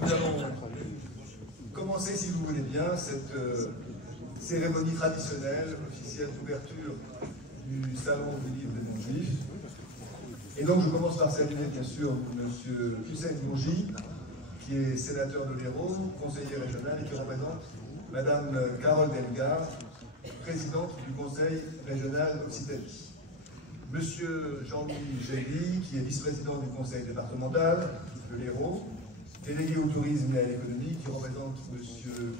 nous allons commencer, si vous voulez bien, cette cérémonie traditionnelle, officielle d'ouverture du Salon du Livre des Non-Juifs. Et donc je commence par saluer bien sûr M. Hussein Bourgi, qui est sénateur de l'Hérault, conseiller régional et qui représente Mme Carole Delga, présidente du Conseil régional Occitanie. M. Jean-Louis Gély, qui est vice-président du Conseil départemental de l'Hérault, délégué au tourisme et à l'économie, qui représente M.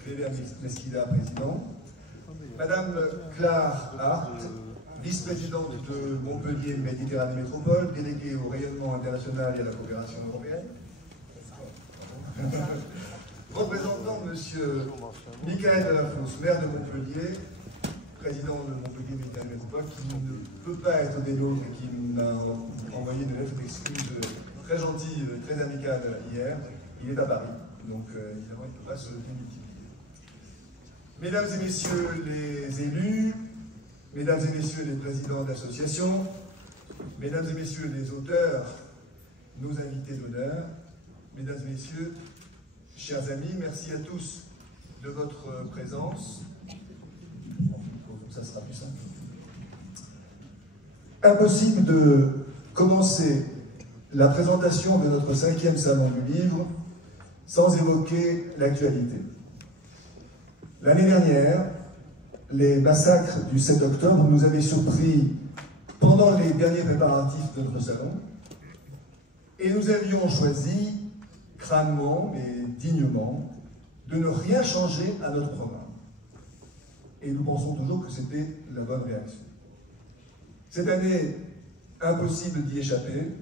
Cléber Mesquida, président. Mme Claire Hart, vice-présidente de Montpellier Méditerranée Métropole, déléguée au rayonnement international et à la coopération européenne. Représentant M. Michael Delafos, maire de Montpellier, président de Montpellier Méditerranée Métropole, qui ne peut pas être des nôtres et qui m'a envoyé une lettre d'excuse très gentille, très amicale hier. Il est à Paris, donc évidemment il ne peut pas se démultiplier. Mesdames et messieurs les élus, mesdames et messieurs les présidents d'associations, mesdames et messieurs les auteurs, nos invités d'honneur, mesdames et messieurs, chers amis, merci à tous de votre présence. Ça sera plus simple. Impossible de commencer la présentation de notre 5e salon du livre sans évoquer l'actualité. L'année dernière, les massacres du 7 octobre nous avaient surpris pendant les derniers préparatifs de notre salon et nous avions choisi, crânement mais dignement, de ne rien changer à notre programme. Et nous pensons toujours que c'était la bonne réaction. Cette année, impossible d'y échapper.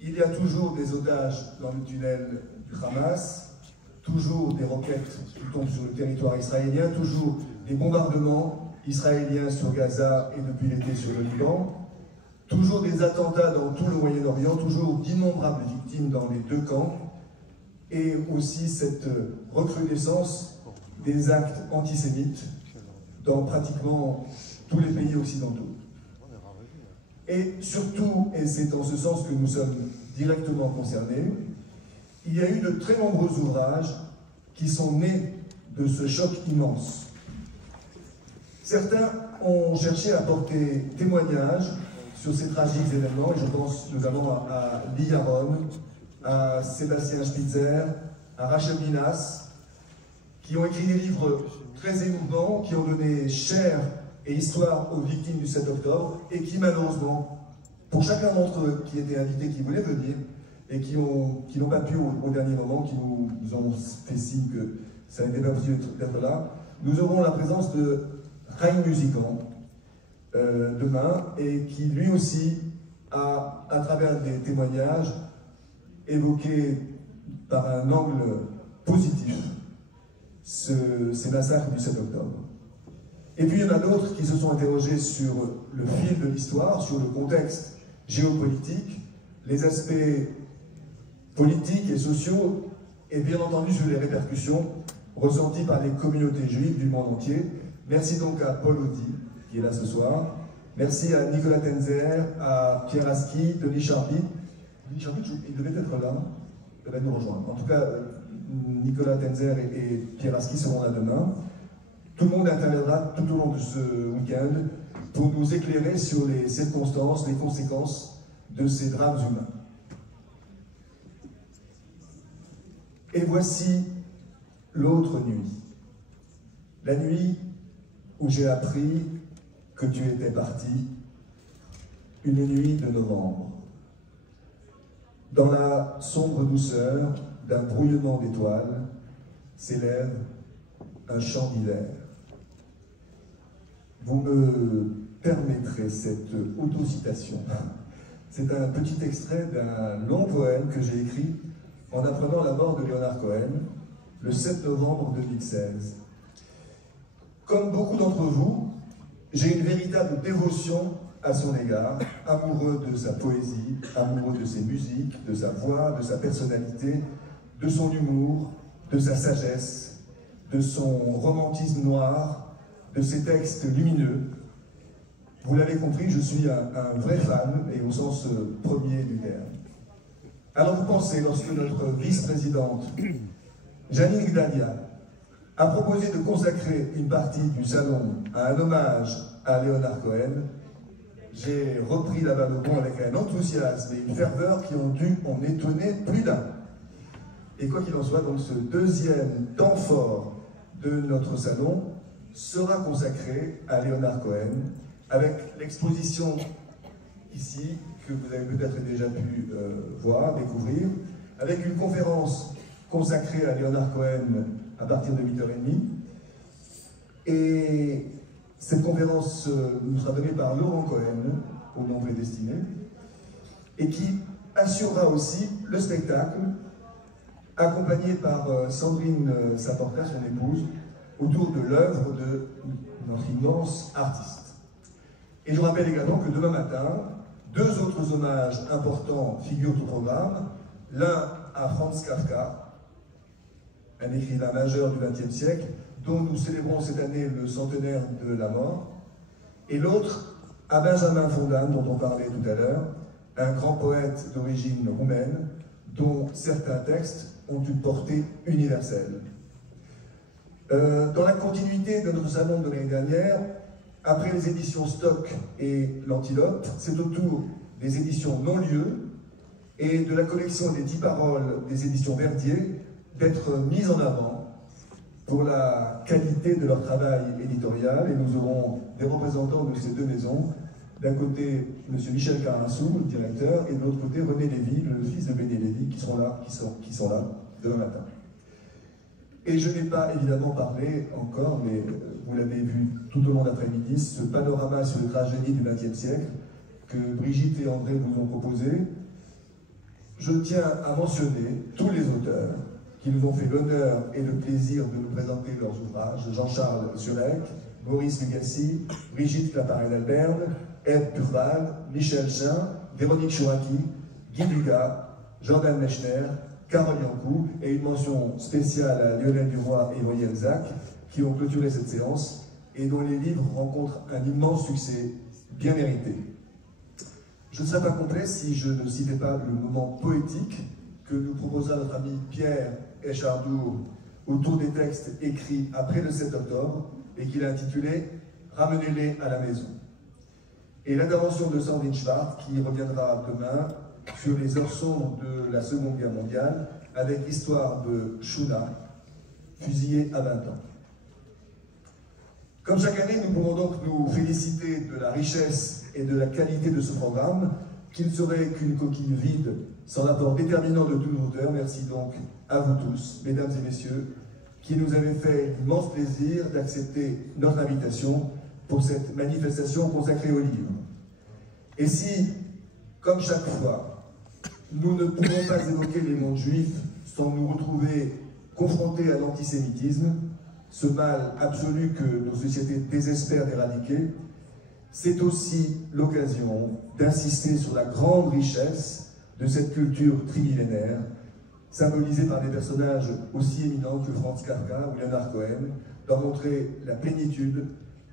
Il y a toujours des otages dans le tunnel du Hamas, toujours des roquettes qui tombent sur le territoire israélien, toujours des bombardements israéliens sur Gaza et depuis l'été sur le Liban, toujours des attentats dans tout le Moyen-Orient, toujours d'innombrables victimes dans les deux camps, et aussi cette recrudescence des actes antisémites dans pratiquement tous les pays occidentaux. Et surtout, et c'est en ce sens que nous sommes directement concernés, il y a eu de très nombreux ouvrages qui sont nés de ce choc immense. Certains ont cherché à porter témoignage sur ces tragiques événements, et je pense notamment à Lee Yaron, à Sébastien Spitzer, à Rachel Minas, qui ont écrit des livres très émouvants, qui ont donné chair et histoire aux victimes du 7 octobre, et qui malheureusement, pour chacun d'entre eux qui étaient invités, qui voulaient venir, et qui n'ont pas pu au dernier moment, qui nous ont fait signe que ça n'était pas possible d'être là, nous aurons la présence de Chaim Musican demain, et qui lui aussi a, à travers des témoignages, évoqué par un angle positif ces massacres du 7 octobre. Et puis il y en a d'autres qui se sont interrogés sur le fil de l'histoire, sur le contexte géopolitique, les aspects politiques et sociaux, et bien entendu sur les répercussions ressenties par les communautés juives du monde entier. Merci donc à Paul Audi, qui est là ce soir. Merci à Nicolas Tenzer, à Pierre Aski, Denis Charpit. Denis Charpit, il devait être là, il va nous rejoindre. En tout cas, Nicolas Tenzer et Pierre Aski seront là demain. Tout le monde interviendra tout au long de ce week-end pour nous éclairer sur les circonstances, les conséquences de ces drames humains. Et voici l'autre nuit. La nuit où j'ai appris que tu étais parti, une nuit de novembre. Dans la sombre douceur d'un brouillement d'étoiles s'élève un chant d'hiver. Vous me permettrez cette autocitation. C'est un petit extrait d'un long poème que j'ai écrit en apprenant la mort de Leonard Cohen le 7 novembre 2016. Comme beaucoup d'entre vous, j'ai une véritable dévotion à son égard, amoureux de sa poésie, amoureux de ses musiques, de sa voix, de sa personnalité, de son humour, de sa sagesse, de son romantisme noir, de ses textes lumineux. Vous l'avez compris, je suis un vrai fan, et au sens premier du terme. Alors vous pensez, lorsque notre vice-présidente, Janine Gdalia, a proposé de consacrer une partie du salon à un hommage à Léonard Cohen, j'ai repris la balle au bond avec un enthousiasme et une ferveur qui ont dû en étonner plus d'un. Et quoi qu'il en soit, donc ce deuxième temps fort de notre salon sera consacré à Léonard Cohen, avec l'exposition ici, que vous avez peut-être déjà pu voir, découvrir, avec une conférence consacrée à Léonard Cohen à partir de 8h30. Et cette conférence nous sera donnée par Laurent Cohen, au nom prédestiné, et qui assurera aussi le spectacle, accompagné par Sandrine Saporta, son épouse, autour de l'œuvre de notre immense artiste. Et je rappelle également que demain matin, deux autres hommages importants figurent au programme. L'un à Franz Kafka, un écrivain majeur du XXe siècle, dont nous célébrons cette année le centenaire de la mort, et l'autre à Benjamin Fondan, dont on parlait tout à l'heure, un grand poète d'origine roumaine, dont certains textes ont une portée universelle. Dans la continuité de notre salon de l'année dernière, après les éditions Stock et l'Antilope, c'est au tour des éditions Non-Lieu et de la collection des 10 paroles des éditions Verdier d'être mises en avant pour la qualité de leur travail éditorial. Et nous aurons des représentants de ces deux maisons. D'un côté, M. Michel Carassou, le directeur, et de l'autre côté, René Lévy, le fils de Béné Lévy, qui sont là demain matin. Et je n'ai pas évidemment parlé encore, mais vous l'avez vu tout au long de l'après-midi, ce panorama sur les tragédies du XXe siècle que Brigitte et André vous ont proposé. Je tiens à mentionner tous les auteurs qui nous ont fait l'honneur et le plaisir de nous présenter leurs ouvrages: Jean-Charles Surec, Maurice Lugassi, Brigitte Claparel-Alberne, Ed Durval, Michel Chin, Véronique Chouraki, Guy Dugas, Jordan Mechner, Carole Yankou, et une mention spéciale à Lionel Duroy et Voyelle Zac, qui ont clôturé cette séance et dont les livres rencontrent un immense succès bien mérité. Je ne serais pas complet si je ne citais pas le moment poétique que nous proposa notre ami Pierre Echardour autour des textes écrits après le 7 octobre et qu'il a intitulé « Ramenez-les à la maison ». Et l'intervention de Sandrine Schwartz, qui reviendra demain sur les heures sombres de la Seconde Guerre mondiale, avec l'histoire de Shuna, fusillée à 20 ans. Comme chaque année, nous pouvons donc nous féliciter de la richesse et de la qualité de ce programme, qui ne serait qu'une coquille vide sans l'apport déterminant de tous nos auteurs. Merci donc à vous tous, mesdames et messieurs, qui nous avez fait l'immense plaisir d'accepter notre invitation pour cette manifestation consacrée au livre. Et si, comme chaque fois, nous ne pouvons pas évoquer les mondes juifs sans nous retrouver confrontés à l'antisémitisme, ce mal absolu que nos sociétés désespèrent d'éradiquer, c'est aussi l'occasion d'insister sur la grande richesse de cette culture trimillénaire, symbolisée par des personnages aussi éminents que Franz Kafka ou Leonard Cohen, d'en montrer la plénitude,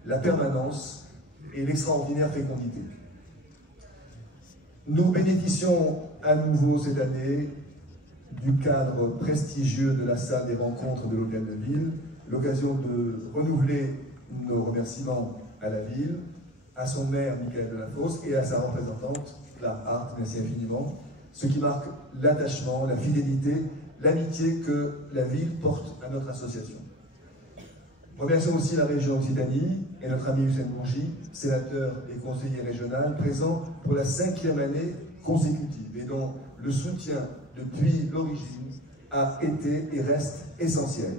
la permanence et l'extraordinaire fécondité. Nous bénéficions à nouveau cette année du cadre prestigieux de la salle des rencontres de l'Hôtel de Ville, l'occasion de renouveler nos remerciements à la ville, à son maire Michael Delafosse et à sa représentante Claire Hart, merci infiniment, ce qui marque l'attachement, la fidélité, l'amitié que la ville porte à notre association. Remercions aussi la région Occitanie et notre ami Hussein Bourgi, sénateur et conseiller régional, présent pour la 5e année consécutive et dont le soutien depuis l'origine a été et reste essentiel.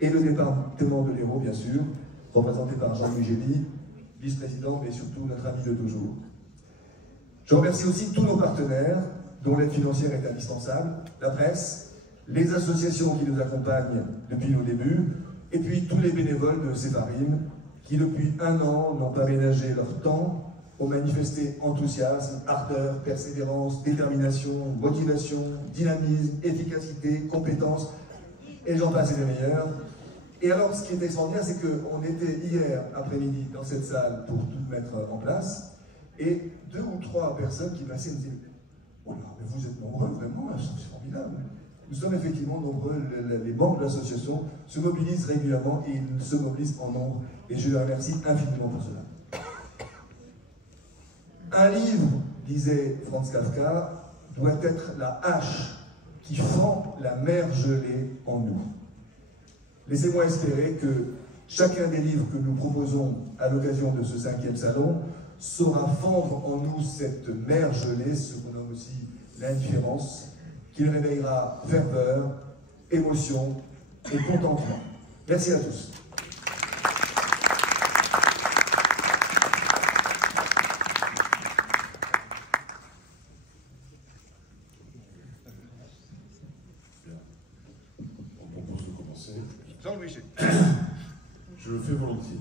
Et le département de l'Hérault, bien sûr, représenté par Jean-Louis Gély, vice-président, mais surtout notre ami de toujours. Je remercie aussi tous nos partenaires, dont l'aide financière est indispensable, la presse, les associations qui nous accompagnent depuis nos débuts, et puis tous les bénévoles de Séparim, qui depuis 1 an n'ont pas ménagé leur temps, ont manifesté enthousiasme, ardeur, persévérance, détermination, motivation, dynamisme, efficacité, compétence, et j'en passe et des meilleurs. Et alors, ce qui est extraordinaire, c'est qu'on était hier après-midi dans cette salle pour tout mettre en place, et 2 ou 3 personnes qui passaient nous disaient Voilà, mais vous êtes nombreux, vraiment, c'est formidable. Nous sommes effectivement nombreux, les membres de l'association se mobilisent régulièrement et ils se mobilisent en nombre. Et je les remercie infiniment pour cela. Un livre, disait Franz Kafka, doit être la hache qui fend la mer gelée en nous. Laissez-moi espérer que chacun des livres que nous proposons à l'occasion de ce 5e salon saura fendre en nous cette mer gelée, ce qu'on nomme aussi l'indifférence, qui réveillera ferveur, émotion et contentement. Merci à tous. On propose de commencer. Jean-Louis. Je le fais volontiers.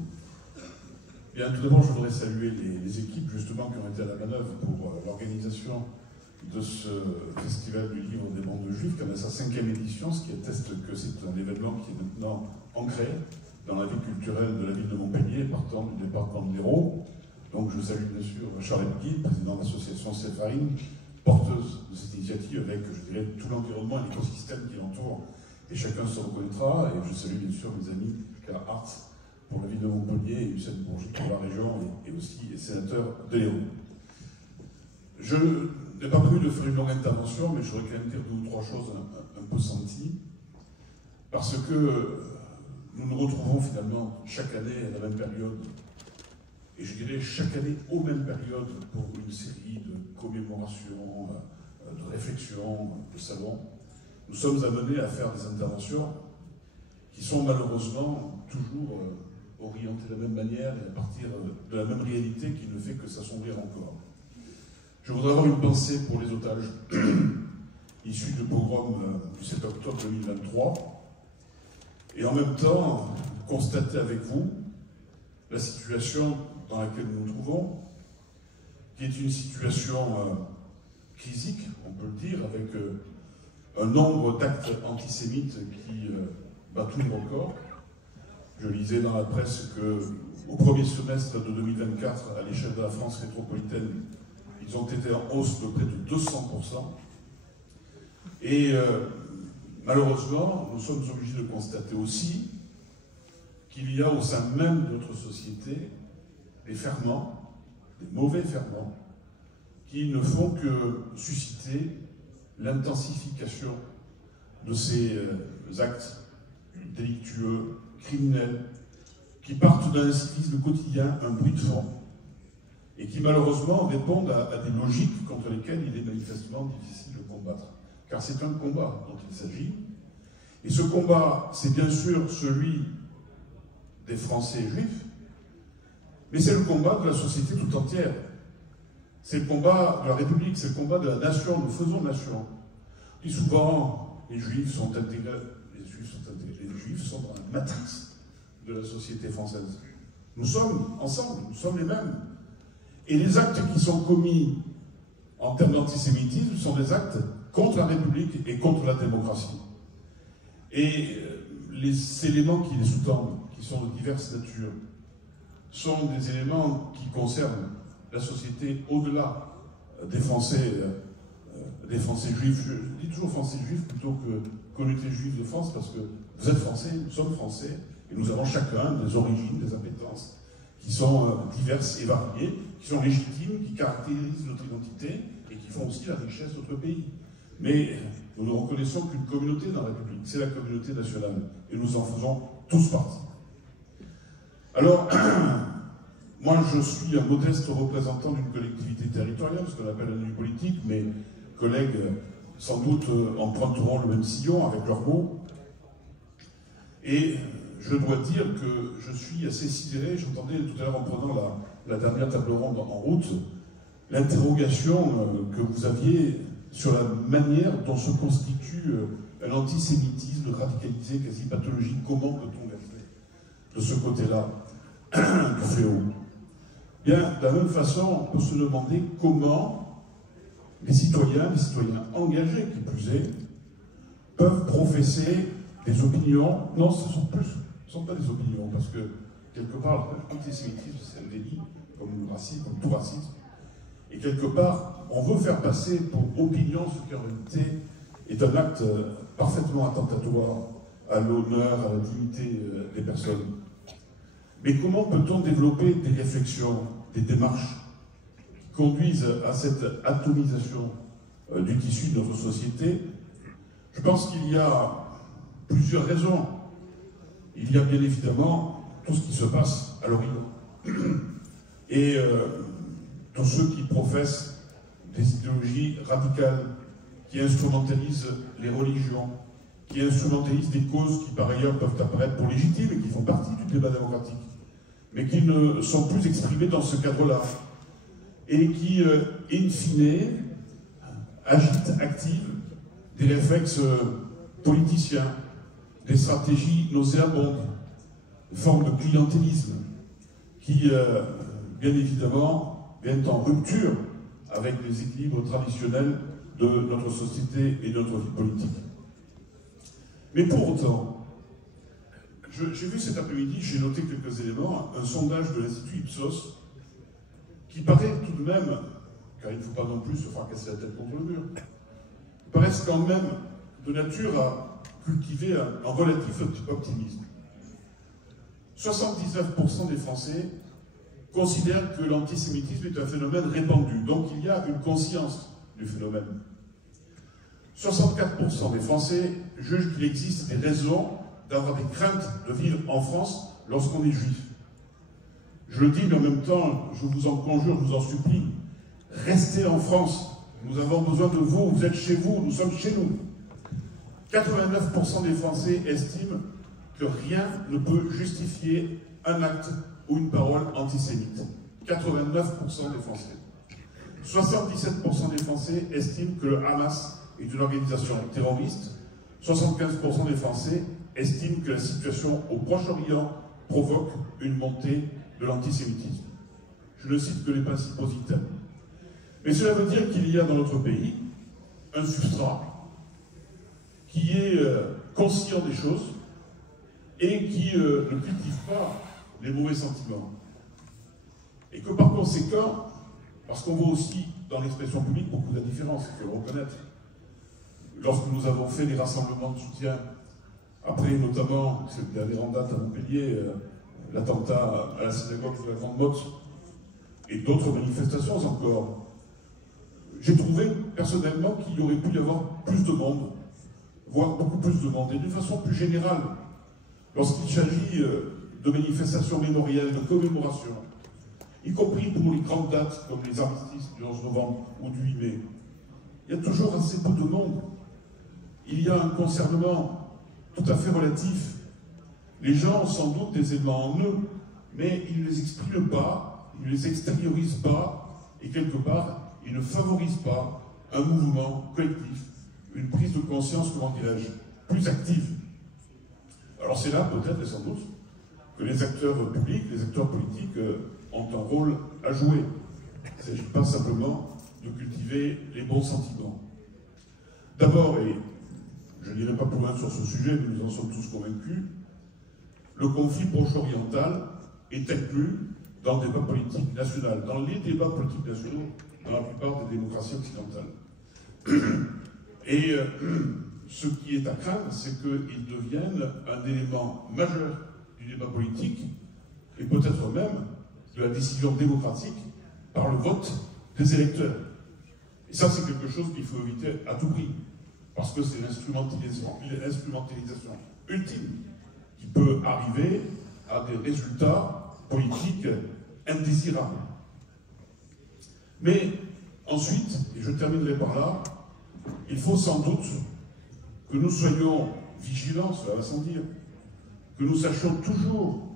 Bien, tout d'abord, je voudrais saluer les équipes justement qui ont été à la manœuvre pour l'organisation de ce festival du livre des bandes juifs, qui en a sa 5e édition, ce qui atteste que c'est un événement qui est maintenant ancré dans la vie culturelle de la ville de Montpellier, partant du département de l'Hérault. Donc je salue bien sûr Charlotte Guy, président de l'association Sepharine, porteuse de cette initiative avec, je dirais, tout l'environnement et l'écosystème qui l'entoure, et chacun se reconnaîtra. Et je salue bien sûr mes amis Claire Hart pour la ville de Montpellier et Hussein Bourgi pour la région et aussi les sénateurs de l'Hérault. Je n'ai pas prévu de faire une longue intervention, mais je voudrais quand même dire 2 ou 3 choses un peu senties, parce que nous nous retrouvons finalement chaque année à la même période, et je dirais chaque année aux mêmes périodes pour une série de commémorations, de réflexions, de salons. Nous sommes amenés à faire des interventions qui sont malheureusement toujours orientées de la même manière et à partir de la même réalité qui ne fait que s'assombrir encore. Je voudrais avoir une pensée pour les otages issus du pogrom du 7 octobre 2023 et en même temps constater avec vous la situation dans laquelle nous nous trouvons, qui est une situation crisique, on peut le dire, avec un nombre d'actes antisémites qui bat tous les records. Je lisais dans la presse qu'au premier semestre de 2024, à l'échelle de la France métropolitaine, ils ont été en hausse de près de 200%. Et malheureusement, nous sommes obligés de constater aussi qu'il y a au sein même de notre société des ferments, des mauvais ferments, qui ne font que susciter l'intensification de ces actes délictueux, criminels, qui partent d'un civisme quotidien, un bruit de fond, et qui malheureusement répondent à des logiques contre lesquelles il est manifestement difficile de combattre. Car c'est un combat dont il s'agit, et ce combat, c'est bien sûr celui des Français juifs, mais c'est le combat de la société tout entière. C'est le combat de la République, c'est le combat de la nation, nous faisons nation. Et souvent, les Juifs sont intégrés, les Juifs sont dans la matrice de la société française. Nous sommes ensemble, nous sommes les mêmes. Et les actes qui sont commis en termes d'antisémitisme sont des actes contre la République et contre la démocratie. Et les éléments qui les sous-tendent, qui sont de diverses natures, sont des éléments qui concernent la société au-delà des Français juifs. Je dis toujours Français juifs plutôt que communauté juive de France, parce que vous êtes Français, nous sommes Français, et nous avons chacun des origines, des appétences qui sont diverses et variées, qui sont légitimes, qui caractérisent notre identité et qui font aussi la richesse de notre pays. Mais nous ne reconnaissons qu'une communauté dans la République, c'est la communauté nationale, et nous en faisons tous partie. Alors, moi je suis un modeste représentant d'une collectivité territoriale, ce qu'on appelle un élu politique, mes collègues sans doute emprunteront le même sillon avec leurs mots. Et je dois dire que je suis assez sidéré. J'entendais tout à l'heure en prenant la dernière table ronde en route, l'interrogation que vous aviez sur la manière dont se constitue un antisémitisme radicalisé, quasi pathologique. Comment peut-on verser de ce côté-là du fléau? Bien, de la même façon, on peut se demander comment les citoyens engagés qui plus est, peuvent professer des opinions. Non, ce ne sont pas des opinions, parce que quelque part, l'antisémitisme, c'est un délit, comme le racisme, comme tout racisme. Et quelque part, on veut faire passer pour opinion ce qui en réalité est un acte parfaitement attentatoire à l'honneur, à la dignité des personnes. Mais comment peut-on développer des réflexions, des démarches qui conduisent à cette atomisation du tissu de notre société? Je pense qu'il y a plusieurs raisons. Il y a bien évidemment tout ce qui se passe à l'horizon. Et tous ceux qui professent des idéologies radicales, qui instrumentalisent les religions, qui instrumentalisent des causes qui par ailleurs peuvent apparaître pour légitimes et qui font partie du débat démocratique, mais qui ne sont plus exprimées dans ce cadre-là, et qui, in fine, agitent, activent des réflexes politiciens, des stratégies nauséabondes, des formes de clientélisme, qui, bien évidemment, viennent en rupture avec les équilibres traditionnels de notre société et de notre vie politique. Mais pour autant, j'ai vu cet après-midi, j'ai noté quelques éléments, un sondage de l'Institut Ipsos qui paraît tout de même, car il ne faut pas non plus se faire casser la tête contre le mur, paraissent quand même de nature à cultiver un relatif optimisme. 79% des Français considèrent que l'antisémitisme est un phénomène répandu, donc il y a une conscience du phénomène. 64% des Français jugent qu'il existe des raisons d'avoir des craintes de vivre en France lorsqu'on est juif. Je le dis, mais en même temps, je vous en conjure, je vous en supplie, restez en France. Nous avons besoin de vous, vous êtes chez vous, nous sommes chez nous. 89% des Français estiment que rien ne peut justifier un acte ou une parole antisémite. 89% des Français. 77% des Français estiment que le Hamas est une organisation terroriste. 75% des Français estiment que la situation au Proche-Orient provoque une montée de l'antisémitisme. Je ne cite que les principaux items. Mais cela veut dire qu'il y a dans notre pays un substrat qui est conscient des choses et qui ne cultive pas les mauvais sentiments. Et que par conséquent, parce qu'on voit aussi dans l'expression publique beaucoup d'indifférence, il faut le reconnaître. Lorsque nous avons fait des rassemblements de soutien, après notamment, c'est la dernière date à Montpellier, l'attentat à la synagogue de la Grande Motte, et d'autres manifestations encore, j'ai trouvé personnellement qu'il y aurait pu y avoir plus de monde, voire beaucoup plus de monde, et d'une façon plus générale, lorsqu'il s'agit de manifestations mémorielles, de commémorations, y compris pour les grandes dates comme les armistices du 11 novembre ou du 8 mai. Il y a toujours assez peu de monde. Il y a un concernement tout à fait relatif. Les gens ont sans doute des éléments en eux, mais ils ne les expriment pas, ils ne les extériorisent pas, et quelque part, ils ne favorisent pas un mouvement collectif, une prise de conscience, comment dirais-je, plus active. Alors c'est là, peut-être et sans doute, que les acteurs publics, les acteurs politiques ont un rôle à jouer. Il ne s'agit pas simplement de cultiver les bons sentiments. D'abord, et je n'irai pas plus loin sur ce sujet, mais nous en sommes tous convaincus, le conflit proche-oriental est inclus dans le débat politique national, dans les débats politiques nationaux, dans la plupart des démocraties occidentales. Et ce qui est à craindre, c'est qu'il devienne un élément majeur du débat politique, et peut-être même de la décision démocratique par le vote des électeurs. Et ça, c'est quelque chose qu'il faut éviter à tout prix, parce que c'est l'instrumentalisation ultime qui peut arriver à des résultats politiques indésirables. Mais ensuite, et je terminerai par là, il faut sans doute que nous soyons vigilants, cela va sans dire, que nous sachions toujours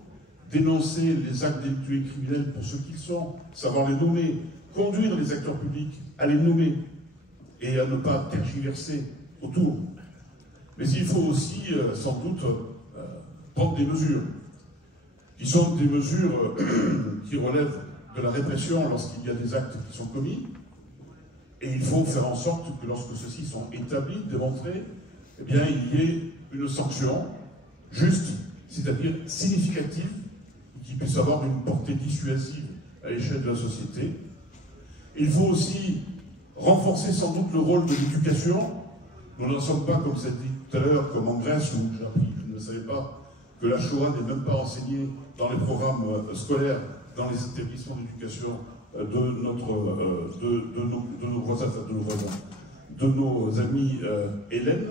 dénoncer les actes délictueux et criminels pour ce qu'ils sont, savoir les nommer, conduire les acteurs publics à les nommer et à ne pas tergiverser autour. Mais il faut aussi, sans doute, prendre des mesures, qui sont des mesures qui relèvent de la répression lorsqu'il y a des actes qui sont commis, et il faut faire en sorte que lorsque ceux-ci sont établis, démontrés, eh bien, il y ait une sanction juste, c'est-à-dire significative, qui puisse avoir une portée dissuasive à l'échelle de la société. Il faut aussi renforcer sans doute le rôle de l'éducation. Nous n'en sommes pas, comme ça dit tout à l'heure, comme en Grèce, où j'ai appris, je ne savais pas, que la Shoah n'est même pas enseignée dans les programmes scolaires, dans les établissements d'éducation de nos voisins, de nos amis hélènes.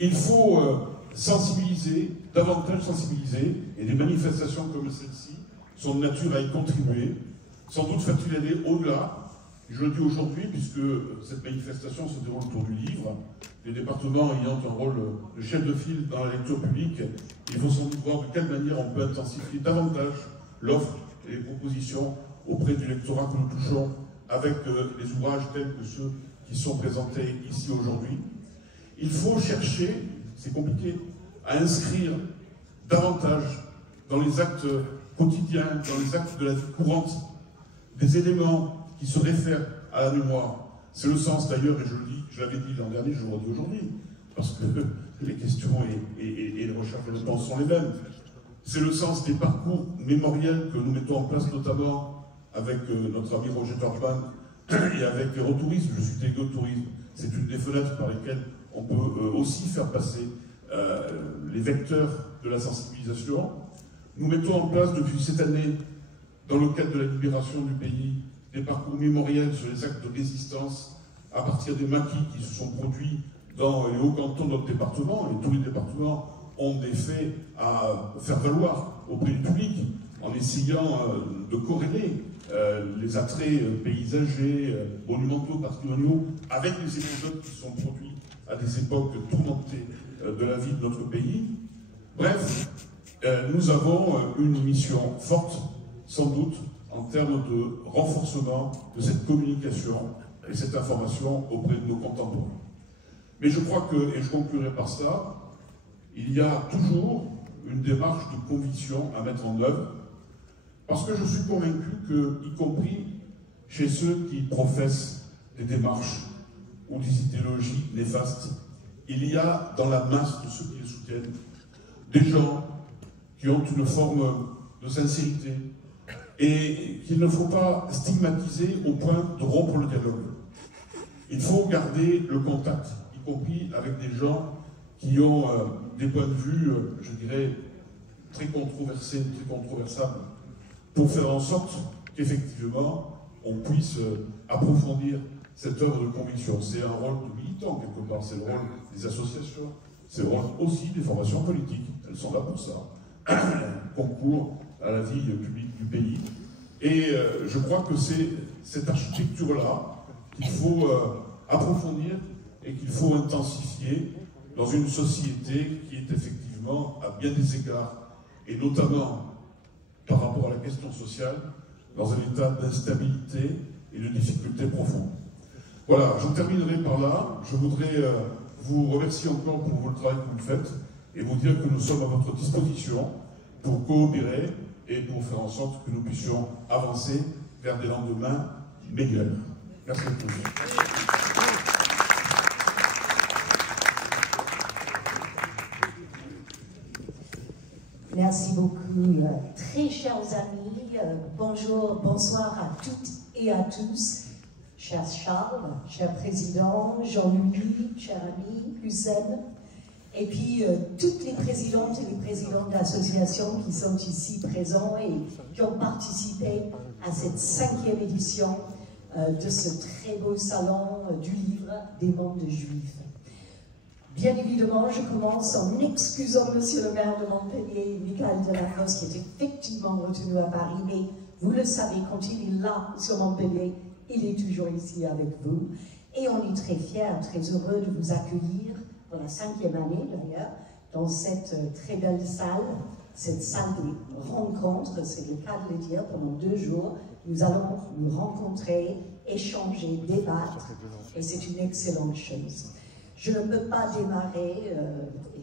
Il faut sensibiliser, davantage sensibiliser, et des manifestations comme celle-ci sont de nature à y contribuer. Sans doute faut-il aller au-delà. Je le dis aujourd'hui, puisque cette manifestation se déroule autour du livre, les départements ayant un rôle de chef de file dans la lecture publique, il faut sans doute voir de quelle manière on peut intensifier davantage l'offre et les propositions auprès du lectorat que nous touchons avec les ouvrages tels que ceux qui sont présentés ici aujourd'hui. Il faut chercher, c'est compliqué, à inscrire davantage dans les actes quotidiens, dans les actes de la vie courante, des éléments qui se réfèrent à la mémoire. C'est le sens d'ailleurs, et je le dis, je l'avais dit l'an dernier, je le redis aujourd'hui, parce que les questions et les recherches de réponse sont les mêmes. C'est le sens des parcours mémoriels que nous mettons en place, notamment avec notre ami Roger Torban et avec Eurotourisme. Je suis délégué au tourisme. C'est une des fenêtres par lesquelles on peut aussi faire passer les vecteurs de la sensibilisation. Nous mettons en place depuis cette année, dans le cadre de la libération du pays, des parcours mémoriels sur les actes de résistance à partir des maquis qui se sont produits dans les hauts cantons de notre département. Et tous les départements ont des faits à faire valoir auprès du public en essayant de corréler les attraits paysagers, monumentaux, patrimoniaux avec les épisodes qui sont produits à des époques tourmentées de la vie de notre pays. Bref, nous avons une mission forte, sans doute, en termes de renforcement de cette communication et cette information auprès de nos contemporains. Mais je crois que, et je conclurai par ça, il y a toujours une démarche de conviction à mettre en œuvre, parce que je suis convaincu que, y compris chez ceux qui professent des démarches ou des idéologies néfastes, il y a dans la masse de ceux qui les soutiennent des gens qui ont une forme de sincérité, et qu'il ne faut pas stigmatiser au point de rompre le dialogue. Il faut garder le contact, y compris avec des gens qui ont des points de vue, je dirais, très controversés, très controversables, pour faire en sorte qu'effectivement, on puisse approfondir cette œuvre de conviction. C'est un rôle de militant, quelque part, c'est le rôle des associations, c'est le rôle aussi des formations politiques, elles sont là pour ça, concourent à la vie publique du pays. Et je crois que c'est cette architecture-là qu'il faut approfondir et qu'il faut intensifier dans une société qui est effectivement, à bien des égards, et notamment par rapport à la question sociale, dans un état d'instabilité et de difficulté profonde. Voilà, je terminerai par là. Je voudrais vous remercier encore pour le travail que vous faites et vous dire que nous sommes à votre disposition pour coopérer et pour faire en sorte que nous puissions avancer vers des lendemains meilleurs. Merci beaucoup. Merci beaucoup, très chers amis. Bonjour, bonsoir à toutes et à tous. Cher Charles, cher président, Jean-Louis, cher ami, Hussein, et puis toutes les présidentes et les présidents d'associations qui sont ici présents et qui ont participé à cette 5e édition de ce très beau salon du livre des mondes juifs. Bien évidemment, je commence en excusant Monsieur le maire de Montpellier, Michael Delafosse, qui est effectivement retenu à Paris, mais vous le savez, quand il est là sur Montpellier, il est toujours ici avec vous. Et on est très fiers, très heureux de vous accueillir pour la 5e année d'ailleurs, dans cette très belle salle, cette salle des rencontres, c'est le cas de le dire, pendant 2 jours, nous allons nous rencontrer, échanger, débattre, et c'est une excellente chose. Je ne peux pas démarrer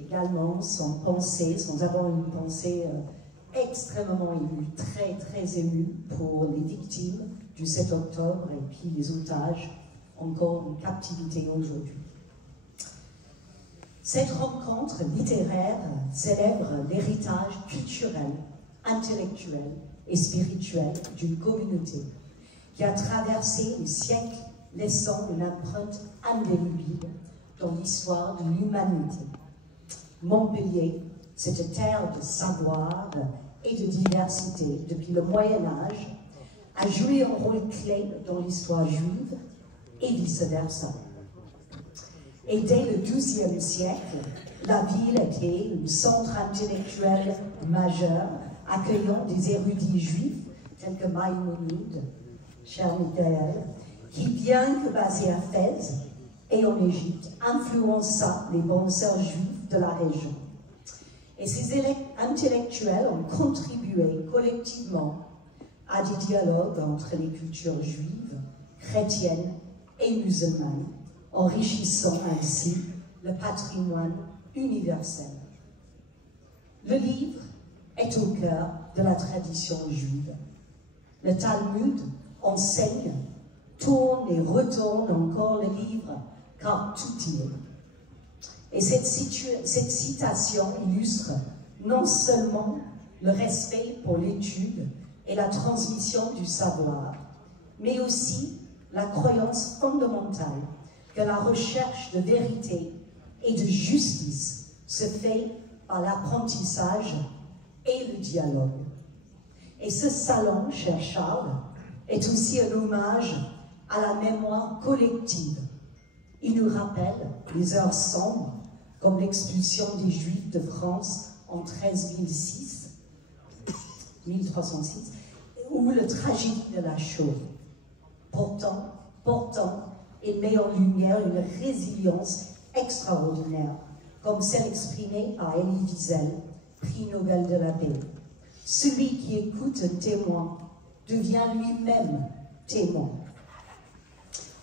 également sans penser, sans avoir une pensée extrêmement émue, très très émue pour les victimes du 7 octobre et puis les otages encore en captivité aujourd'hui. Cette rencontre littéraire célèbre l'héritage culturel, intellectuel et spirituel d'une communauté qui a traversé les siècles, laissant une empreinte indélébile dans l'histoire de l'humanité. Montpellier, cette terre de savoir et de diversité depuis le Moyen-Âge, a joué un rôle clé dans l'histoire juive et vice-versa. Et dès le XIIe siècle, la ville était un centre intellectuel majeur, accueillant des érudits juifs tels que Maïmonide, cher Michael, qui, bien que basé à Fès et en Égypte, influença les penseurs juifs de la région. Et ces intellectuels ont contribué collectivement à des dialogues entre les cultures juives, chrétiennes et musulmanes, enrichissant ainsi le patrimoine universel. Le livre est au cœur de la tradition juive. Le Talmud enseigne, tourne et retourne encore le livre, car tout y est. Et cette citation illustre non seulement le respect pour l'étude et la transmission du savoir, mais aussi la croyance fondamentale que la recherche de vérité et de justice se fait par l'apprentissage et le dialogue. Et ce salon, cher Charles, est aussi un hommage à la mémoire collective. Il nous rappelle les heures sombres, comme l'expulsion des Juifs de France en 1306, ou le tragédie de la Shoah. Pourtant, il met en lumière une résilience extraordinaire, comme celle exprimée par Elie Wiesel, prix Nobel de la paix. Celui qui écoute un témoin devient lui-même témoin.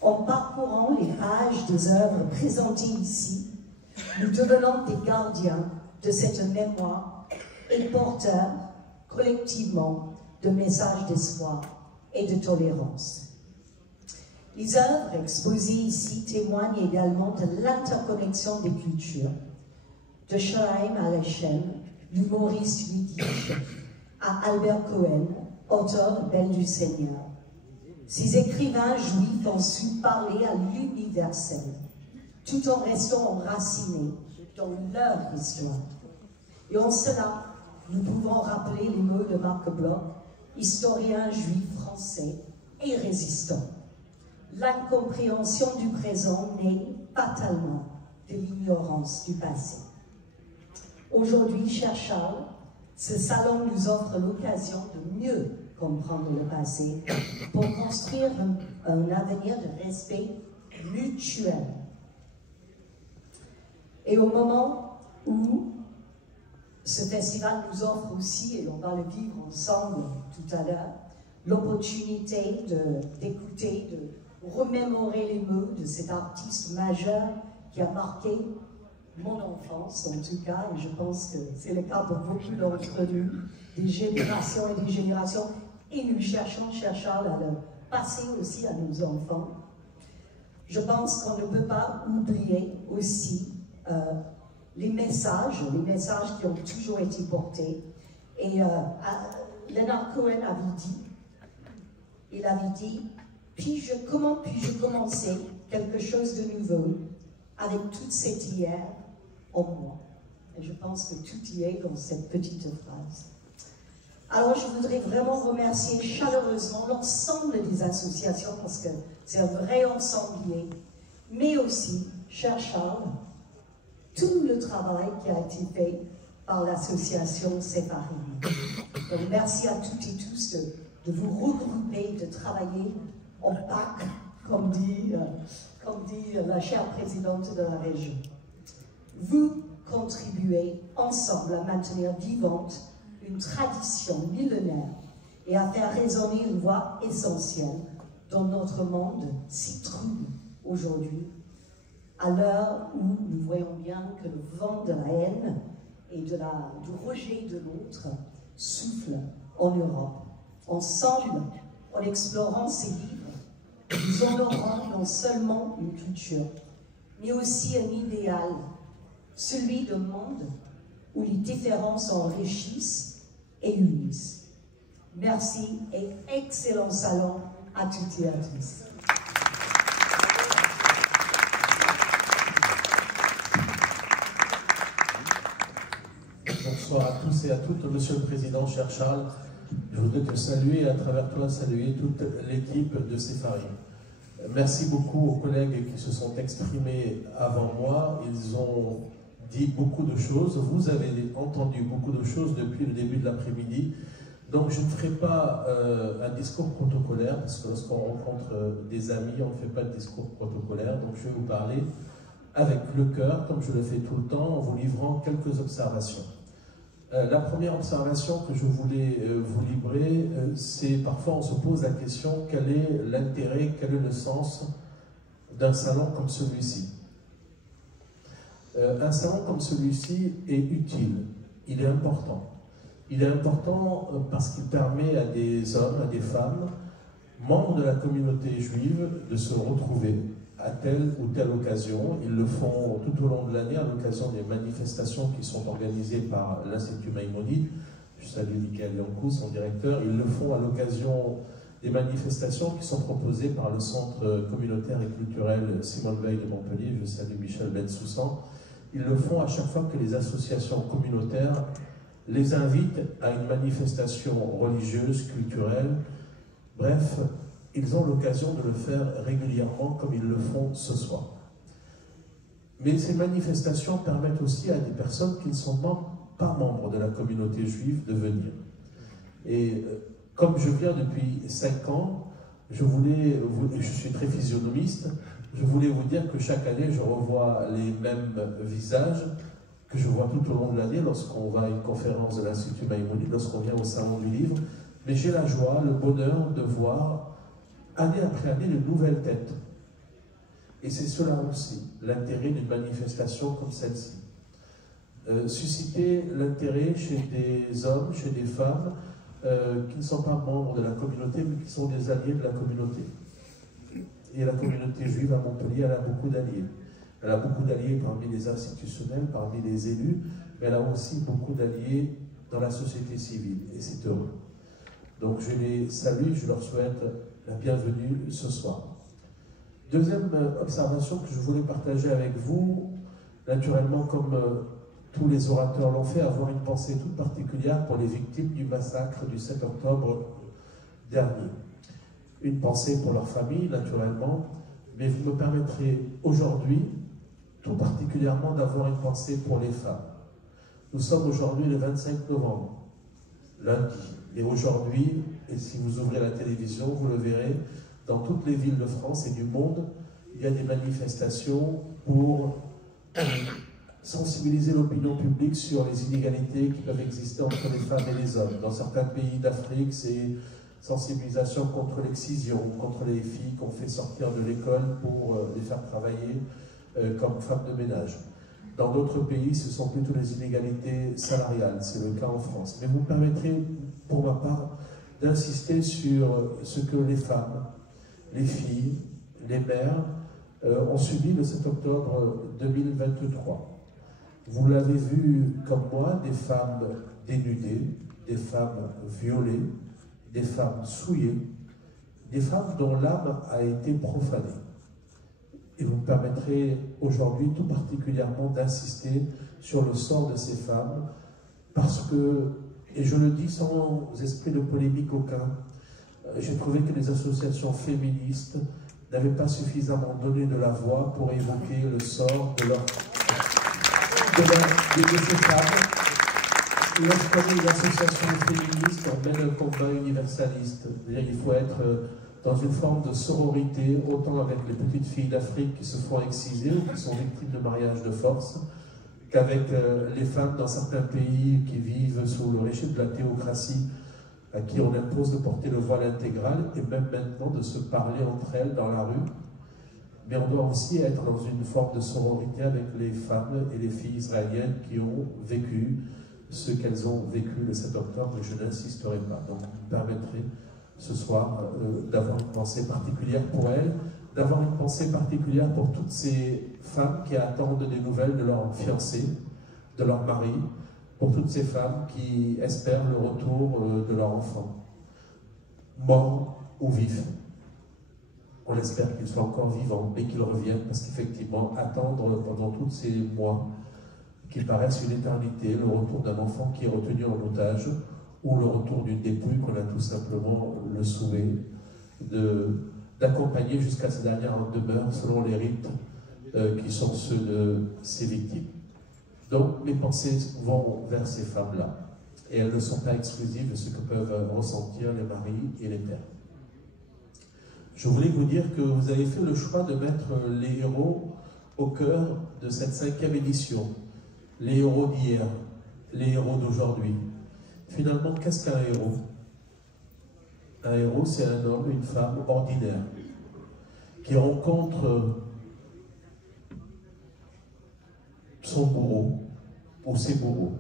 En parcourant les pages des œuvres présentées ici, nous devenons des gardiens de cette mémoire et porteurs, collectivement, de messages d'espoir et de tolérance. Les œuvres exposées ici témoignent également de l'interconnexion des cultures. De Chaim à Lechem, l'humoriste yiddish, à Albert Cohen, auteur Belle du Seigneur. Ces écrivains juifs ont su parler à l'universel, tout en restant enracinés dans leur histoire. Et en cela, nous pouvons rappeler les mots de Marc Bloch, historien juif français et résistant. L'incompréhension du présent naît fatalement de l'ignorance du passé. Aujourd'hui, cher Charles, ce salon nous offre l'occasion de mieux comprendre le passé pour construire un avenir de respect mutuel. Et au moment où ce festival nous offre aussi, et on va le vivre ensemble tout à l'heure, l'opportunité d'écouter, de remémorer les mots de cet artiste majeur qui a marqué mon enfance, en tout cas, et je pense que c'est le cas pour beaucoup d'entre nous, des générations et des générations, et nous cherchons, cher Charles, à le passer aussi à nos enfants. Je pense qu'on ne peut pas oublier aussi les messages qui ont toujours été portés. Et Leonard Cohen avait dit, comment puis-je commencer quelque chose de nouveau avec toute cette hier en moi? Et je pense que tout y est dans cette petite phrase. Alors je voudrais vraiment remercier chaleureusement l'ensemble des associations, parce que c'est un vrai ensemblier, mais aussi, cher Charles, tout le travail qui a été fait par l'association Séparément. Donc merci à toutes et tous de vous regrouper, de travailler en pack, comme dit la chère présidente de la région. Vous contribuez ensemble à maintenir vivante une tradition millénaire et à faire résonner une voix essentielle dans notre monde si trouble aujourd'hui, à l'heure où nous voyons bien que le vent de la haine et du rejet de l'autre souffle en Europe. Ensemble, en explorant ces livres, nous honorons non seulement une culture, mais aussi un idéal, celui d'un monde où les différences enrichissent et unissent. Merci et excellent salon à toutes et à tous. Bonsoir à tous et à toutes. Monsieur le Président, cher Charles, je voudrais te saluer et à travers toi saluer toute l'équipe de Sepharim. Merci beaucoup aux collègues qui se sont exprimés avant moi. Ils ont dit beaucoup de choses. Vous avez entendu beaucoup de choses depuis le début de l'après-midi. Donc je ne ferai pas un discours protocolaire, parce que lorsqu'on rencontre des amis, on ne fait pas de discours protocolaire. Donc je vais vous parler avec le cœur, comme je le fais tout le temps, en vous livrant quelques observations. La première observation que je voulais vous livrer, c'est parfois on se pose la question, quel est l'intérêt, quel est le sens d'un salon comme celui-ci? Un salon comme celui-ci est utile, il est important. Il est important parce qu'il permet à des hommes, à des femmes, membres de la communauté juive, de se retrouver à telle ou telle occasion. Ils le font tout au long de l'année à l'occasion des manifestations qui sont organisées par l'Institut Maïmonide. Je salue Michael Yankou, son directeur. Ils le font à l'occasion des manifestations qui sont proposées par le Centre communautaire et culturel Simone Veil de Montpellier. Je salue Michel Bensoussan. Ils le font à chaque fois que les associations communautaires les invitent à une manifestation religieuse, culturelle. Bref, ils ont l'occasion de le faire régulièrement comme ils le font ce soir. Mais ces manifestations permettent aussi à des personnes qui ne sont pas membres de la communauté juive de venir. Et comme je viens depuis 5 ans, je suis très physionomiste, je voulais vous dire que chaque année je revois les mêmes visages que je vois tout au long de l'année lorsqu'on va à une conférence de l'Institut Maïmonide, lorsqu'on vient au Salon du Livre. Mais j'ai la joie, le bonheur de voir année après année de nouvelles têtes. Et c'est cela aussi, l'intérêt d'une manifestation comme celle-ci. Susciter l'intérêt chez des hommes, chez des femmes qui ne sont pas membres de la communauté, mais qui sont des alliés de la communauté. Et la communauté juive à Montpellier, elle a beaucoup d'alliés. Elle a beaucoup d'alliés parmi les institutionnels, parmi les élus, mais elle a aussi beaucoup d'alliés dans la société civile, et c'est heureux. Donc je les salue, je leur souhaite la bienvenue ce soir. Deuxième observation que je voulais partager avec vous, naturellement comme tous les orateurs l'ont fait, avoir une pensée toute particulière pour les victimes du massacre du 7 octobre dernier. Une pensée pour leur famille, naturellement, mais vous me permettrez aujourd'hui, tout particulièrement, d'avoir une pensée pour les femmes. Nous sommes aujourd'hui le 25 novembre, lundi. Et aujourd'hui, et si vous ouvrez la télévision, vous le verrez, dans toutes les villes de France et du monde, il y a des manifestations pour sensibiliser l'opinion publique sur les inégalités qui peuvent exister entre les femmes et les hommes. Dans certains pays d'Afrique, c'est sensibilisation contre l'excision, contre les filles qu'on fait sortir de l'école pour les faire travailler comme femmes de ménage. Dans d'autres pays, ce sont plutôt les inégalités salariales, c'est le cas en France. Mais vous me permettrez, pour ma part, d'insister sur ce que les femmes, les filles, les mères ont subi le 7 octobre 2023. Vous l'avez vu comme moi, des femmes dénudées, des femmes violées, des femmes souillées, des femmes dont l'âme a été profanée. Et vous me permettrez aujourd'hui tout particulièrement d'insister sur le sort de ces femmes, parce que, et je le dis sans esprit de polémique aucun, j'ai trouvé que les associations féministes n'avaient pas suffisamment donné de la voix pour évoquer le sort de ces femmes. Lorsqu'on est une association féministe, on mène un combat universaliste. Il faut être dans une forme de sororité, autant avec les petites filles d'Afrique qui se font exciser ou qui sont victimes de mariage de force, qu'avec les femmes dans certains pays qui vivent sous le régime de la théocratie, à qui on impose de porter le voile intégral, et même maintenant de se parler entre elles dans la rue. Mais on doit aussi être dans une forme de sororité avec les femmes et les filles israéliennes qui ont vécu ce qu'elles ont vécu le 7 octobre, et je n'insisterai pas. Donc vous me permettrez ce soir d'avoir une pensée particulière pour elles, d'avoir une pensée particulière pour toutes ces femmes qui attendent des nouvelles de leur fiancé, de leur mari, pour toutes ces femmes qui espèrent le retour de leur enfant, mort ou vif. On espère qu'il soit encore vivant, mais qu'il revienne, parce qu'effectivement, attendre pendant tous ces mois, qui paraissent une éternité, le retour d'un enfant qui est retenu en otage, ou le retour d'une dépouille qu'on a tout simplement le souhait d'accompagner jusqu'à sa dernière demeure, selon les rites qui sont ceux de ces victimes. Donc, mes pensées vont vers ces femmes-là, et elles ne sont pas exclusives de ce que peuvent ressentir les maris et les pères. Je voulais vous dire que vous avez fait le choix de mettre les héros au cœur de cette 5e édition. Les héros d'hier, les héros d'aujourd'hui. Finalement, qu'est-ce qu'un héros? Un héros, c'est un homme, une femme ordinaire, qui rencontre son bourreau ou ses bourreaux,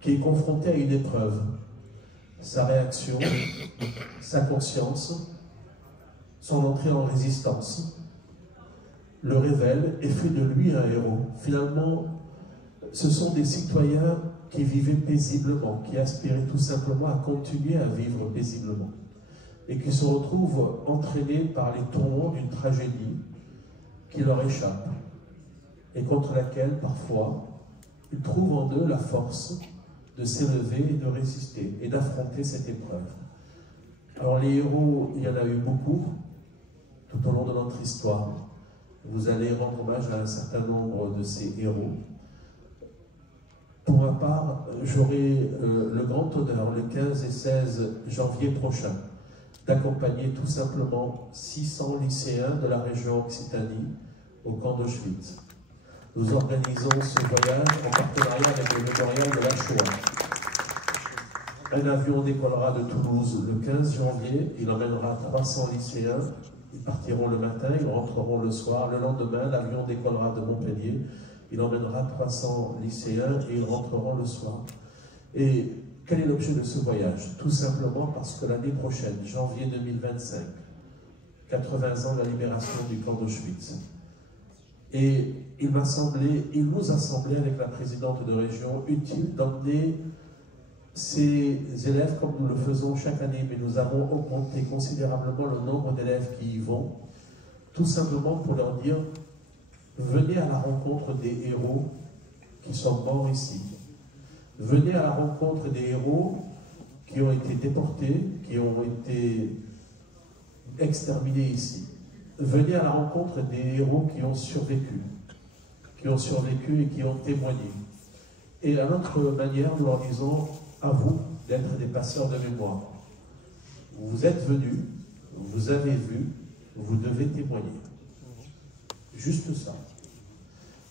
qui est confronté à une épreuve. Sa réaction, sa conscience, son entrée en résistance, le révèle et fait de lui un héros. Finalement, ce sont des citoyens qui vivaient paisiblement, qui aspiraient tout simplement à continuer à vivre paisiblement, et qui se retrouvent entraînés par les tourments d'une tragédie qui leur échappe, et contre laquelle, parfois, ils trouvent en eux la force de s'élever et de résister, et d'affronter cette épreuve. Alors les héros, il y en a eu beaucoup, tout au long de notre histoire. Vous allez rendre hommage à un certain nombre de ces héros. Pour ma part, j'aurai le grand honneur, le 15 et 16 janvier prochain, d'accompagner tout simplement 600 lycéens de la région Occitanie au camp d'Auschwitz. Nous organisons ce voyage en partenariat avec le mémorial de la Shoah. Un avion décollera de Toulouse le 15 janvier, il emmènera 300 lycéens, ils partiront le matin, ils rentreront le soir. Le lendemain, l'avion décollera de Montpellier, il emmènera 300 lycéens et ils rentreront le soir. Et quel est l'objet de ce voyage? Tout simplement parce que l'année prochaine, janvier 2025, 80 ans de la libération du camp d'Auschwitz. Et il nous a semblé, avec la présidente de région, utile d'emmener ces élèves, comme nous le faisons chaque année, mais nous avons augmenté considérablement le nombre d'élèves qui y vont, tout simplement pour leur dire: venez à la rencontre des héros qui sont morts ici. Venez à la rencontre des héros qui ont été déportés, qui ont été exterminés ici. Venez à la rencontre des héros qui ont survécu et qui ont témoigné. Et à notre manière, nous leur disons: à vous d'être des passeurs de mémoire. Vous êtes venus, vous avez vu, vous devez témoigner. Juste ça.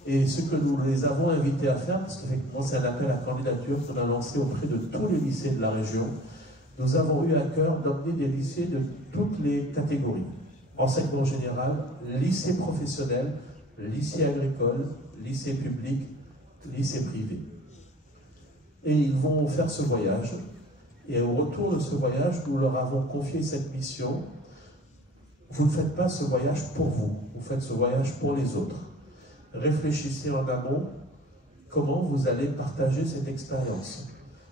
Et ce que nous les avons invités à faire, parce qu'effectivement c'est un appel à candidature qu'on a lancé auprès de tous les lycées de la région, nous avons eu à cœur d'emmener des lycées de toutes les catégories. Enseignement général, lycée professionnel, lycée agricole, lycée public, lycée privé. Et ils vont faire ce voyage. Et au retour de ce voyage, nous leur avons confié cette mission. Vous ne faites pas ce voyage pour vous, vous faites ce voyage pour les autres. Réfléchissez en amont comment vous allez partager cette expérience.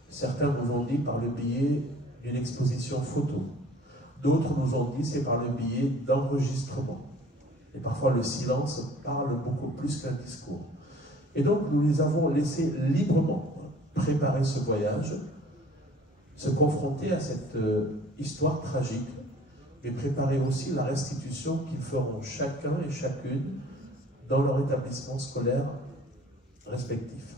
Certains nous ont dit par le biais d'une exposition photo. D'autres nous ont dit c'est par le biais d'enregistrement. Et parfois le silence parle beaucoup plus qu'un discours. Et donc nous les avons laissés librement préparer ce voyage, se confronter à cette histoire tragique, mais préparer aussi la restitution qu'ils feront chacun et chacune dans leur établissement scolaire respectif.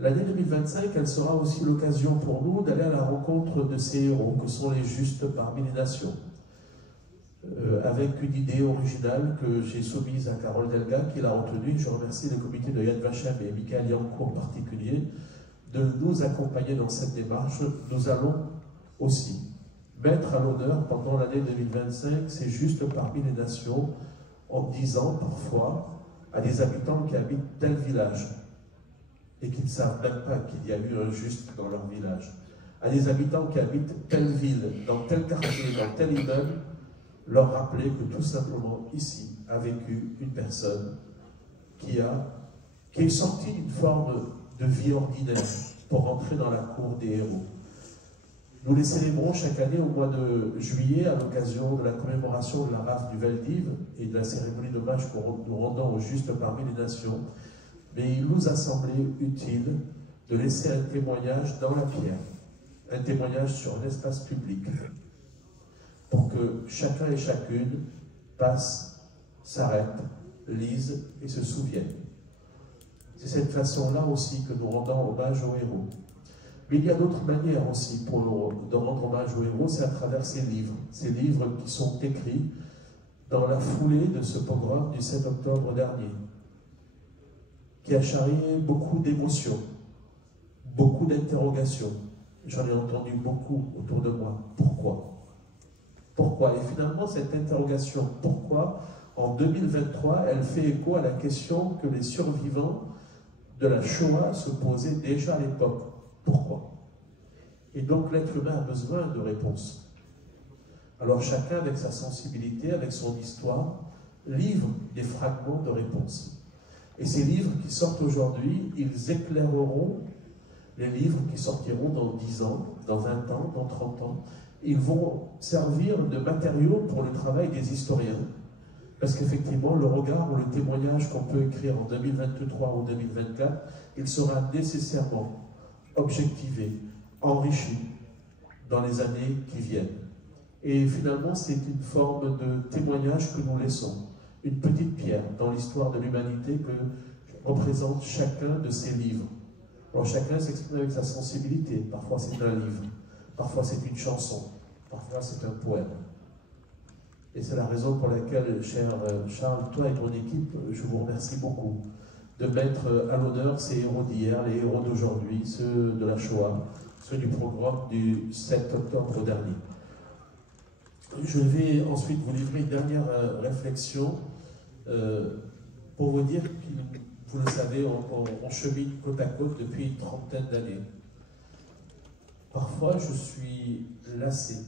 L'année 2025, elle sera aussi l'occasion pour nous d'aller à la rencontre de ces héros que sont les justes parmi les nations, avec une idée originale que j'ai soumise à Carole Delga, qui l'a retenue. Je remercie le comité de Yad Vashem et Michael Yancourt en particulier de nous accompagner dans cette démarche. Nous allons aussi mettre à l'honneur pendant l'année 2025 ces justes parmi les nations, en disant parfois à des habitants qui habitent tel village et qui ne savent même pas qu'il y a eu un juste dans leur village, à des habitants qui habitent telle ville, dans tel quartier, dans tel immeuble, leur rappeler que tout simplement ici a vécu une personne qui est sortie d'une forme de vie ordinaire pour entrer dans la cour des héros. Nous les célébrons chaque année au mois de juillet à l'occasion de la commémoration de la rafle du Veldiv et de la cérémonie d'hommage que nous rendons aux justes parmi les nations. Mais il nous a semblé utile de laisser un témoignage dans la pierre, un témoignage sur l'espace public, pour que chacun et chacune passe, s'arrête, lise et se souvienne. C'est cette façon-là aussi que nous rendons hommage aux héros. Mais il y a d'autres manières aussi de rendre hommage aux héros, c'est à travers ces livres qui sont écrits dans la foulée de ce pogrom du 7 octobre dernier, qui a charrié beaucoup d'émotions, beaucoup d'interrogations. J'en ai entendu beaucoup autour de moi. Pourquoi? Pourquoi? Et finalement, cette interrogation, pourquoi, en 2023, elle fait écho à la question que les survivants de la Shoah se posaient déjà à l'époque. Pourquoi? Et donc l'être humain a besoin de réponses. Alors chacun, avec sa sensibilité, avec son histoire, livre des fragments de réponses. Et ces livres qui sortent aujourd'hui, ils éclaireront les livres qui sortiront dans 10 ans, dans 20 ans, dans 30 ans. Ils vont servir de matériaux pour le travail des historiens. Parce qu'effectivement, le regard ou le témoignage qu'on peut écrire en 2023 ou 2024, il sera nécessairement objectivé, enrichi dans les années qui viennent. Et finalement, c'est une forme de témoignage que nous laissons, une petite pierre dans l'histoire de l'humanité que représente chacun de ces livres. Alors chacun s'exprime avec sa sensibilité, parfois c'est un livre, parfois c'est une chanson, parfois c'est un poème. Et c'est la raison pour laquelle, cher Charles, toi et ton équipe, je vous remercie beaucoup de mettre à l'honneur ces héros d'hier, les héros d'aujourd'hui, ceux de la Shoah, ceux du pogrom du 7 octobre dernier. Je vais ensuite vous livrer une dernière réflexion pour vous dire que, vous le savez, on chemine côte à côte depuis une trentaine d'années. Parfois, je suis lassé,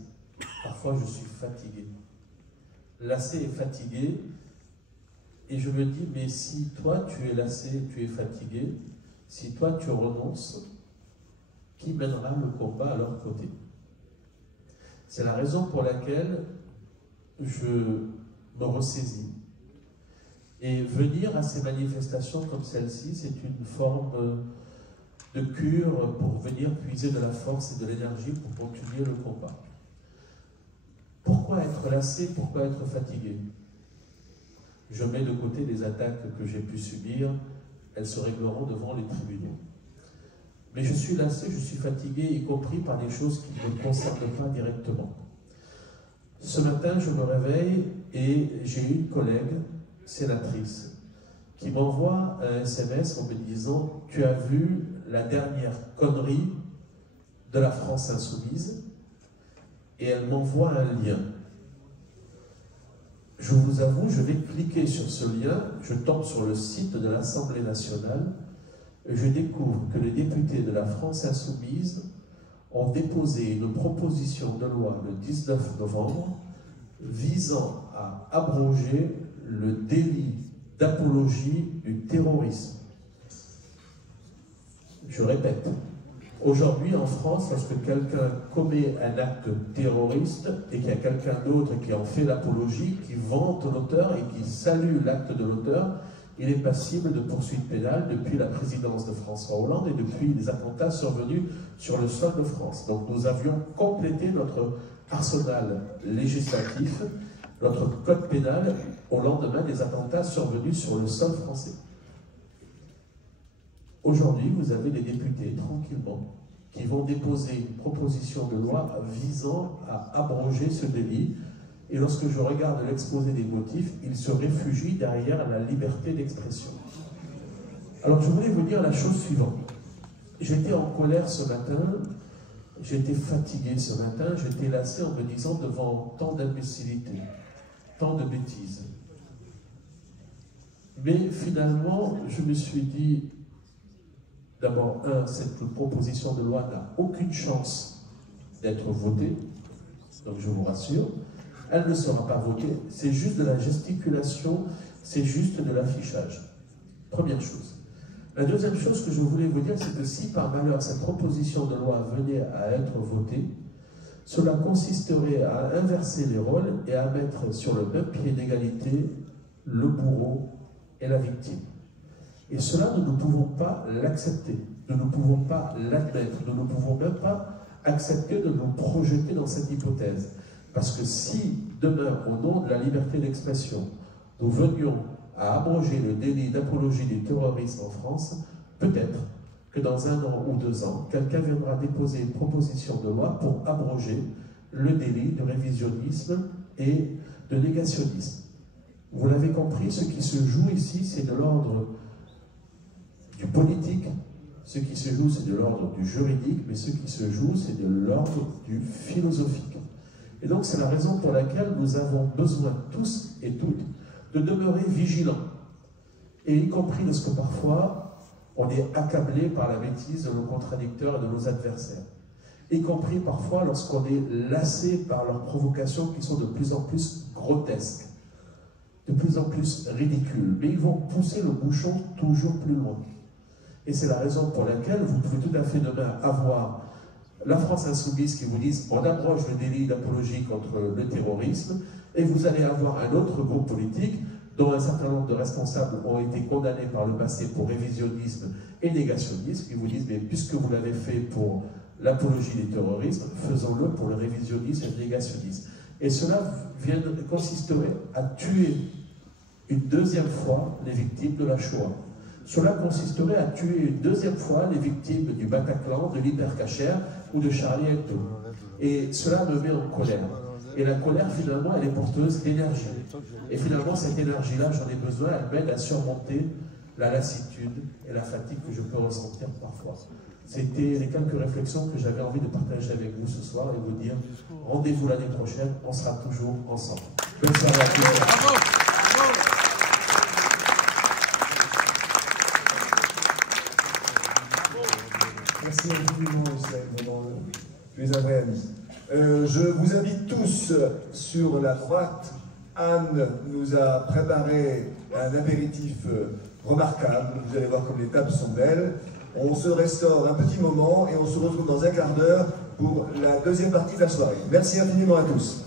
parfois je suis fatigué. Lassé et fatigué, et je me dis, mais si toi tu es lassé, tu es fatigué, si toi tu renonces, qui mènera le combat à leur côté? C'est la raison pour laquelle je me ressaisis. Et venir à ces manifestations comme celle-ci, c'est une forme de cure pour venir puiser de la force et de l'énergie pour continuer le combat. Pourquoi être lassé? Pourquoi être fatigué? Je mets de côté les attaques que j'ai pu subir, elles se régleront devant les tribunaux. Mais je suis lassé, je suis fatigué, y compris par des choses qui ne me concernent pas directement. Ce matin, je me réveille et j'ai une collègue, sénatrice, qui m'envoie un SMS en me disant « Tu as vu la dernière connerie de la France insoumise ?» et elle m'envoie un lien. Je vous avoue, je vais cliquer sur ce lien, je tombe sur le site de l'Assemblée nationale et je découvre que les députés de la France insoumise ont déposé une proposition de loi le 19 novembre visant à abroger le délit d'apologie du terrorisme. Je répète, aujourd'hui en France, lorsque quelqu'un commet un acte terroriste et qu'il y a quelqu'un d'autre qui en fait l'apologie, qui vante l'auteur et qui salue l'acte de l'auteur, il est passible de poursuites pénales depuis la présidence de François Hollande et depuis les attentats survenus sur le sol de France. Donc nous avions complété notre arsenal législatif, notre code pénal, au lendemain des attentats survenus sur le sol français. Aujourd'hui, vous avez des députés, tranquillement, qui vont déposer une proposition de loi visant à abroger ce délit. Et lorsque je regarde l'exposé des motifs, il se réfugie derrière la liberté d'expression. Alors je voulais vous dire la chose suivante. J'étais en colère ce matin, j'étais fatigué ce matin, j'étais lassé en me disant devant tant d'imbécilité, tant de bêtises. Mais finalement, je me suis dit, d'abord, cette proposition de loi n'a aucune chance d'être votée, donc je vous rassure. Elle ne sera pas votée, c'est juste de la gesticulation, c'est juste de l'affichage. Première chose. La deuxième chose que je voulais vous dire, c'est que si par malheur cette proposition de loi venait à être votée, Cela consisterait à inverser les rôles et à mettre sur le même pied d'égalité le bourreau et la victime. Et cela, nous ne pouvons pas l'accepter, nous ne pouvons pas l'admettre, nous ne pouvons même pas accepter de nous projeter dans cette hypothèse. Parce que si demain, au nom de la liberté d'expression, nous venions à abroger le délit d'apologie du terrorisme en France, peut-être que dans 1 an ou 2 ans, quelqu'un viendra déposer une proposition de loi pour abroger le délit de révisionnisme et de négationnisme. Vous l'avez compris, ce qui se joue ici, c'est de l'ordre du politique, ce qui se joue, c'est de l'ordre du juridique, mais ce qui se joue, c'est de l'ordre du philosophique. Et donc, c'est la raison pour laquelle nous avons besoin, tous et toutes, de demeurer vigilants, et y compris lorsque parfois on est accablé par la bêtise de nos contradicteurs et de nos adversaires, y compris parfois lorsqu'on est lassé par leurs provocations qui sont de plus en plus grotesques, de plus en plus ridicules, mais ils vont pousser le bouchon toujours plus loin. Et c'est la raison pour laquelle vous pouvez tout à fait demain avoir la France insoumise qui vous dise on abroge le délit d'apologie contre le terrorisme, et vous allez avoir un autre groupe politique dont un certain nombre de responsables ont été condamnés par le passé pour révisionnisme et négationnisme, qui vous disent mais puisque vous l'avez fait pour l'apologie du terrorisme, faisons-le pour le révisionnisme et le négationnisme. Et cela consisterait à tuer une deuxième fois les victimes de la Shoah. Cela consisterait à tuer une deuxième fois les victimes du Bataclan, de l'Hypercacher ou de Charlie Hebdo. Et cela me met en colère. Et la colère, finalement, elle est porteuse d'énergie. Et finalement, cette énergie-là, j'en ai besoin, elle m'aide à surmonter la lassitude et la fatigue que je peux ressentir parfois. C'était les quelques réflexions que j'avais envie de partager avec vous ce soir et vous dire rendez-vous l'année prochaine, on sera toujours ensemble. Bonne soirée à tous. Bravo. Merci infiniment, Hussein, vraiment, tu es un vrai ami. Je vous invite tous sur la droite. Anne nous a préparé un apéritif remarquable. Vous allez voir comme les tables sont belles. On se restaure un petit moment et on se retrouve dans un quart d'heure pour la deuxième partie de la soirée. Merci infiniment à tous.